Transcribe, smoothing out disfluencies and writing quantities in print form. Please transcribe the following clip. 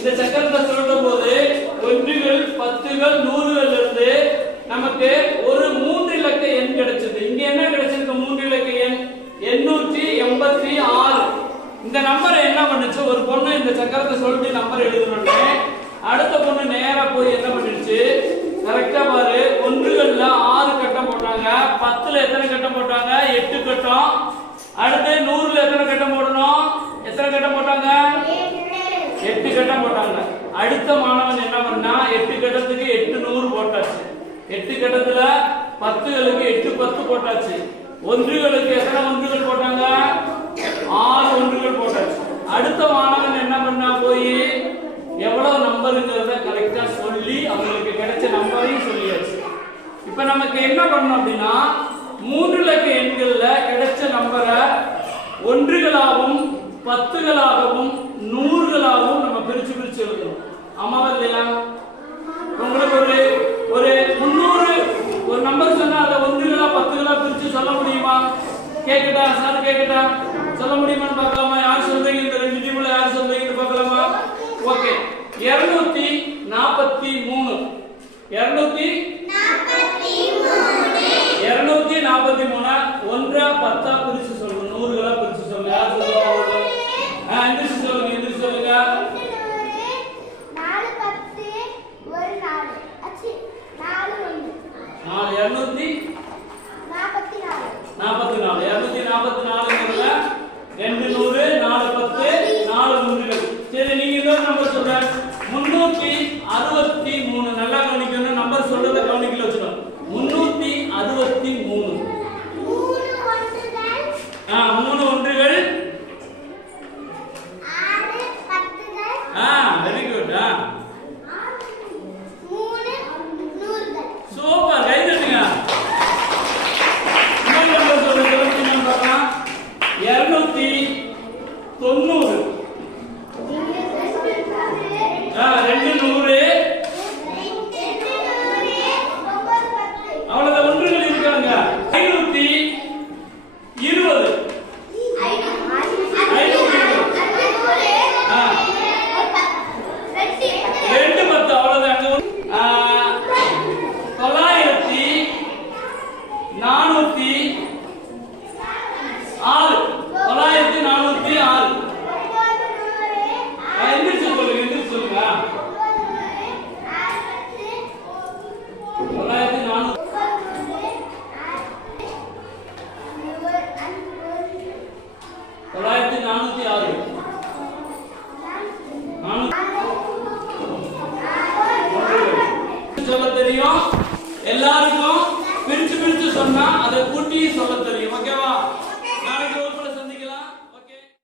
இந்த சக்கரத்தை சொல்லும் போது ஒன்றுகள் பத்துகள் நூறுகள் இருந்து நமக்கு ஒரு 3 இலக்க எண் கிடைச்சது. இங்க என்ன கிடைச்சிருக்கு? 3 இலக்க எண் 886. இந்த நம்பரை என்ன பண்ணுச்சு? ஒரு பொண்ணு இந்த சக்கரத்தை சொல்லிட்டு நம்பர் எழுதணும்னு அடுத்த பொண்ணு நேரா போய் என்ன பண்ணிடுச்சு? கரெக்டா பாரு, ஒன்றுகள்ல 6 கட்டம் போட்டாங்க, 10ல எத்தனை கட்டம் போட்டாங்க? 8 கட்டம். அடுத்து 100ல எத்தனை கட்டம் போடணும்? எத்தனை கட்டம் போட்டாங்க? 8 கட்டம் போட்டாங்க. அடுத்த மாணவன் என்ன பண்ணா? 8 கட்டத்துக்கு 800 போட்டாச்சு. 8 கட்டத்துல 10களுக்கு 8 10 போட்டாச்சு. ஒன்றுகளுக்கு எத்தனை ஒன்றுகள் போட்டாங்க? 6 ஒன்றுகள் போட்டாச்சு. அடுத்த மாணவன் என்ன பண்ணா? போய் எவ்வளவு நம்பருங்கிறத கரெக்டா சொல்லி அவங்களுக்கு கிடைச்ச நம்பரையும் சொல்லியாச்சு. இப்ப நமக்கு என்ன பண்ணணும் அப்படின்னா 3 இலக்க எண்கள்ல கிடைச்ச நம்பரை ஒன்றுகளாகவும் பத்துகளாகவும் நூறுகளாகவும் நம்ம பிரிச்சு பிரிச்சு எழுதணும். ஆமாவா இல்லையா? உங்களுக்கு ஒரு 300 ஒரு நம்பர் சொன்னா அதை ஒன்றுகளா பத்துகளா பிரிச்சு சொல்ல முடியுமா? கேக்குதா சார்? கேக்குதா? சொல்ல முடியுமான்னு பார்க்கலாமா? யார் சொல்றீங்க? இந்த 2 டீம்ல யார் சொல்றீங்கன்னு பார்க்கலாமா? ஓகே. 243 ஒன்றா பத்தா பிரிச்சு சொல்லணும். நூறுகளா பிரிச்சு சொல்லணும். யார் சொல்லுவாங்க? எந்திரிச்சு சொல்லுங்க, எந்திரிச்சு சொல்லுங்க. 4 10 1 4 அச்சி 4 1 244ங்கறதுல 200 4 10 4 100. சரி, நீங்க இன்னொரு நம்பர் சொல்றேன். 363. நல்லா கவனிக்கணும், நம்பர் சொல்றத கவனிக்கல வச்சுக்கணும். 363 3 ஒன்றுகள் 6 10கள் வெரி குட் 3 நூறுகள். சூப்பர், கை தட்டுங்க. இன்னொரு நம்பர் சொல்லுங்க, கவனிக்கணும் பார்க்கலாம். 290 200 அவ்வளவு ஒன்றுகள் இருக்காங்க. 520 2 10 அவ்வளவுதான். 90406 எந்திரிச்சு சொல்லுங்க, எந்திரிச்சு சொல்லுங்க. 90406 சொல்ல தெரியும் எல்லாருக்கும். பிரிச்சு பிரிச்சு சொன்னா அதை கூட்டி சொல்ல தெரியும்.